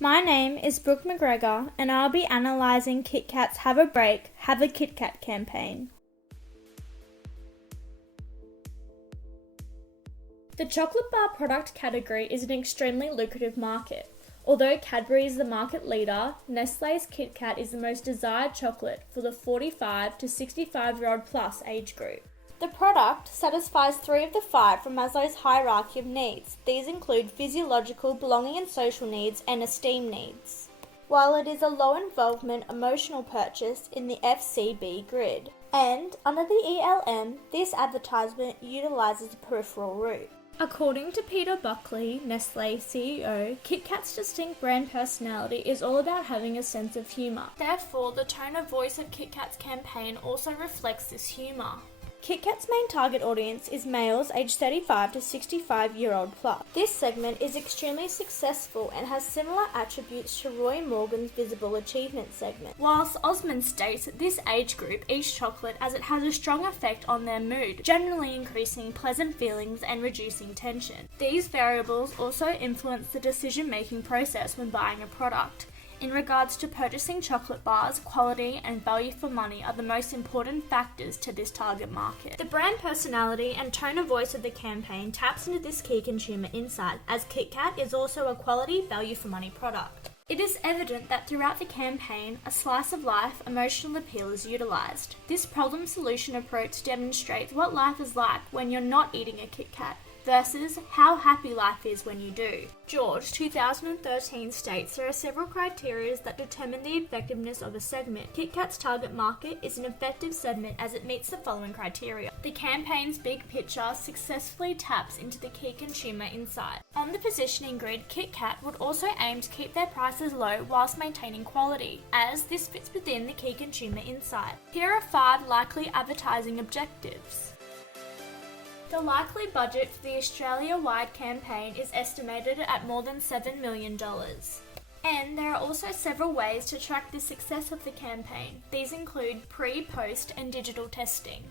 My name is Brooke McGregor and I'll be analysing KitKat's Have a Break, Have a KitKat campaign. The chocolate bar product category is an extremely lucrative market. Although Cadbury is the market leader, Nestlé's KitKat is the most desired chocolate for the 45 to 65-year-old plus age group. The product satisfies 3 of the 5 from Maslow's hierarchy of needs. These include physiological, belonging and social needs, and esteem needs. While it is a low-involvement emotional purchase in the FCB grid, and under the ELM, this advertisement utilises the peripheral route. According to Peter Buckley, Nestlé CEO, KitKat's distinct brand personality is all about having a sense of humour. Therefore, the tone of voice of KitKat's campaign also reflects this humour. KitKat's main target audience is males aged 35 to 65-year-old plus. This segment is extremely successful and has similar attributes to Roy Morgan's Visible Achievement segment. Whilst Osmond states that this age group eats chocolate as it has a strong effect on their mood, generally increasing pleasant feelings and reducing tension. These variables also influence the decision-making process when buying a product. In regards to purchasing chocolate bars, quality and value for money are the most important factors to this target market. The brand personality and tone of voice of the campaign taps into this key consumer insight, as KitKat is also a quality, value for money product. It is evident that throughout the campaign, a slice of life emotional appeal is utilised. This problem-solution approach demonstrates what life is like when you're not eating a KitKat, versus how happy life is when you do. George, 2013, states there are several criteria that determine the effectiveness of a segment. KitKat's target market is an effective segment as it meets the following criteria. The campaign's big picture successfully taps into the key consumer insight. On the positioning grid, KitKat would also aim to keep their prices low whilst maintaining quality, as this fits within the key consumer insight. Here are 5 likely advertising objectives. The likely budget for the Australia-wide campaign is estimated at more than $7 million. And there are also several ways to track the success of the campaign. These include pre, post, and digital testing.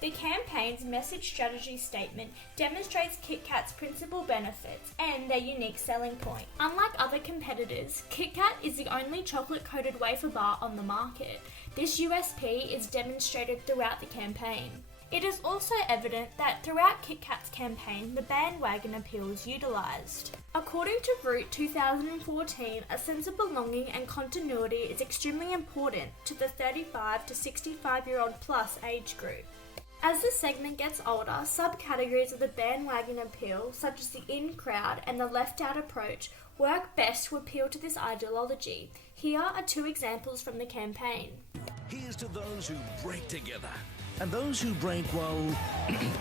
The campaign's message strategy statement demonstrates KitKat's principal benefits and their unique selling point. Unlike other competitors, KitKat is the only chocolate-coated wafer bar on the market. This USP is demonstrated throughout the campaign. It is also evident that throughout KitKat's campaign, the bandwagon appeal is utilised. According to Root 2014, a sense of belonging and continuity is extremely important to the 35 to 65-year-old plus age group. As the segment gets older, subcategories of the bandwagon appeal, such as the in-crowd and the left-out approach, work best to appeal to this ideology. Here are 2 examples from the campaign. Here's to those who break together, and those who break, well,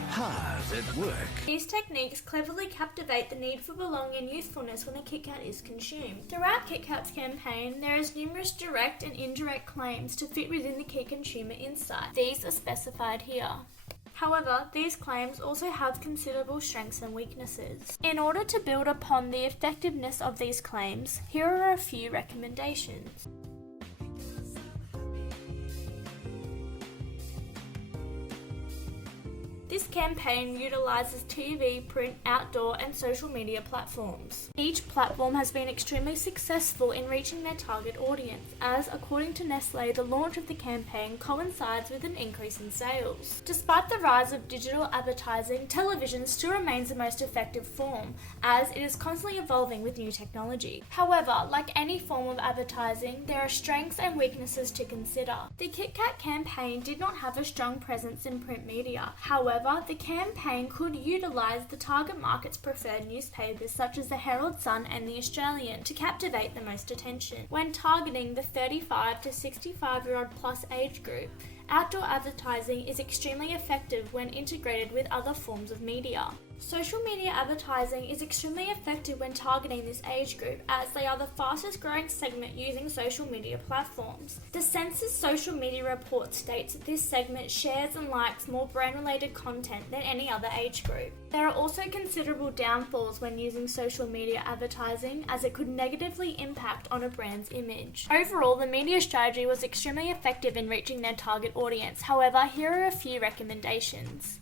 hard at work. These techniques cleverly captivate the need for belonging and youthfulness when a KitKat is consumed. Throughout KitKat's campaign, there is numerous direct and indirect claims to fit within the key consumer insight. These are specified here. However, these claims also have considerable strengths and weaknesses. In order to build upon the effectiveness of these claims, here are a few recommendations. This campaign utilises TV, print, outdoor and social media platforms. Each platform has been extremely successful in reaching their target audience, as according to Nestlé, the launch of the campaign coincides with an increase in sales. Despite the rise of digital advertising, television still remains the most effective form, as it is constantly evolving with new technology. However, like any form of advertising, there are strengths and weaknesses to consider. The KitKat campaign did not have a strong presence in print media. However, the campaign could utilise the target market's preferred newspapers such as the Herald Sun and the Australian to captivate the most attention. When targeting the 35 to 65-year-old plus age group, outdoor advertising is extremely effective when integrated with other forms of media. Social media advertising is extremely effective when targeting this age group, as they are the fastest growing segment using social media platforms. The Census Social Media Report states that this segment shares and likes more brand related content than any other age group. There are also considerable downfalls when using social media advertising, as it could negatively impact on a brand's image. Overall, the media strategy was extremely effective in reaching their target audience. However, here are a few recommendations.